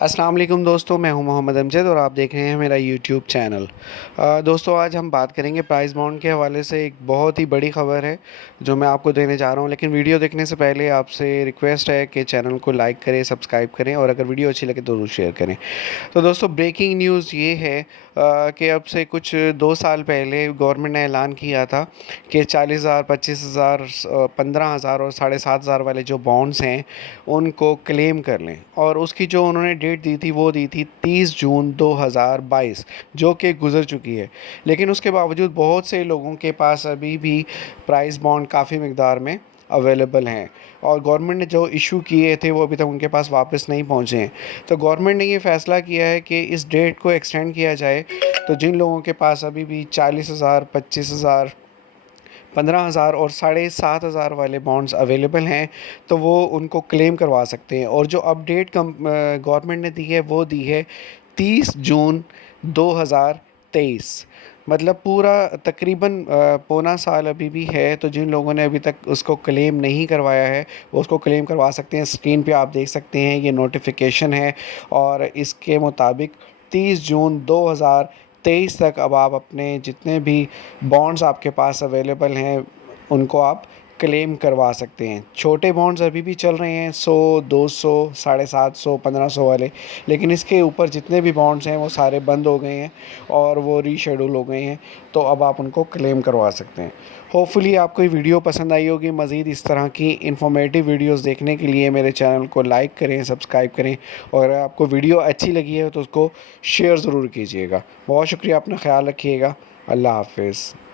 अस्सलाम वालेकुम दोस्तों, मैं हूं मोहम्मद अमजद और आप देख रहे हैं मेरा यूट्यूब चैनल। दोस्तों, आज हम बात करेंगे प्राइस बॉन्ड के हवाले से। एक बहुत ही बड़ी ख़बर है जो मैं आपको देने जा रहा हूं, लेकिन वीडियो देखने से पहले आपसे रिक्वेस्ट है कि चैनल को लाइक करें, सब्सक्राइब करें और अगर वीडियो अच्छी लगे तो ज़रूर शेयर करें। तो दोस्तों, ब्रेकिंग न्यूज़ ये है कि अब से कुछ 2 साल पहले गवर्नमेंट ने ऐलान किया था कि 40,000, 25,000, 15,000 और 7,500 वाले जो बॉन्ड्स हैं उनको क्लेम कर लें। और उसकी जो उन्होंने डेट दी थी वो दी थी 30 जून 2022, जो कि गुज़र चुकी है। लेकिन उसके बावजूद बहुत से लोगों के पास अभी भी प्राइस बॉन्ड काफ़ी मिकदार में अवेलेबल हैं और गवर्नमेंट ने जो इशू किए थे वो अभी तक उनके पास वापस नहीं पहुँचे हैं। तो गवर्नमेंट ने ये फ़ैसला किया है कि इस डेट को एक्सटेंड किया जाए। तो जिन लोगों के पास अभी भी 40,000, 25,000, 15,000 और 7,500 वाले बॉन्ड्स अवेलेबल हैं, तो वो उनको क्लेम करवा सकते हैं। और जो अपडेट गवर्नमेंट ने दी है वो दी है 30 जून 2023। मतलब पूरा तकरीबन पौना साल अभी भी है। तो जिन लोगों ने अभी तक उसको क्लेम नहीं करवाया है वो उसको क्लेम करवा सकते हैं। स्क्रीन पे आप देख सकते हैं ये नोटिफिकेशन है और इसके मुताबिक 30 जून 2023 तक अब आप अपने जितने भी बॉन्ड्स आपके पास अवेलेबल हैं उनको आप क्लेम करवा सकते हैं। छोटे बॉन्ड्स अभी भी चल रहे हैं 100, 200, 750, 1500 वाले, लेकिन इसके ऊपर जितने भी बॉन्ड्स हैं वो सारे बंद हो गए हैं और वो रीशेड्यूल हो गए हैं। तो अब आप उनको क्लेम करवा सकते हैं। होपफुली आपको ये वीडियो पसंद आई होगी। मज़ीद इस तरह की इन्फॉर्मेटिव वीडियोस देखने के लिए मेरे चैनल को लाइक करें, सब्सक्राइब करें और अगर आपको वीडियो अच्छी लगी है तो उसको शेयर ज़रूर कीजिएगा। बहुत शुक्रिया, अपना ख्याल रखिएगा। अल्लाह हाफ़िज़।